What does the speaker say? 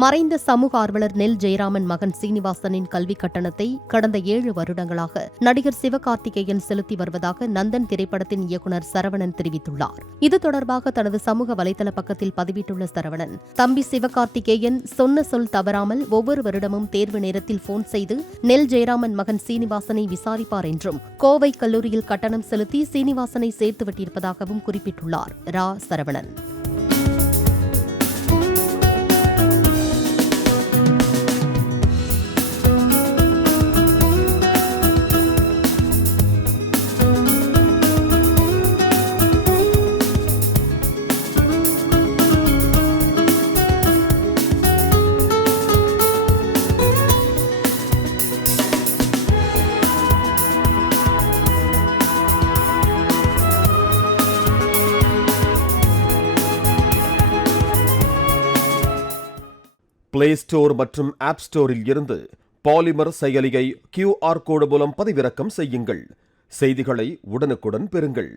மறைந்த சமூக ஆர்வலர் நெல் ஜெயராமன் மகன் சீனிவாசனின் கல்விக் கட்டணத்தை கடந்த 7 வருடங்களாக நடிகர் சிவகார்த்திகேயன் செலுத்தி வருவதாக நந்தன் திரைப்படத்தின் இயக்குநர் சரவணன் தெரிவித்துள்ளார். இது தொடர்பாக தனது சமூக வலைதள பக்கத்தில் பதிவிட்டுள்ள சரவணன், தம்பி சிவகார்த்திகேயன் சொன்ன சொல் தவறாமல் ஒவ்வொரு வருடமும் தேர்வு நேரத்தில் போன் செய்து நெல் ஜெயராமன் மகன் சீனிவாசனை விசாரிப்பார் என்றும், கோவை கல்லூரியில் கட்டணம் செலுத்தி சீனிவாசனை சேர்த்துவிட்டிருப்பதாகவும் குறிப்பிட்டுள்ளார். சரவணன் பிளே ஸ்டோர் மற்றும் ஆப் ஸ்டோரில் இருந்து பாலிமர் செயலியை QR கோடு மூலம் பதிவிறக்கம் செய்யுங்கள். செய்திகளை உடனுக்குடன் பெறுங்கள்.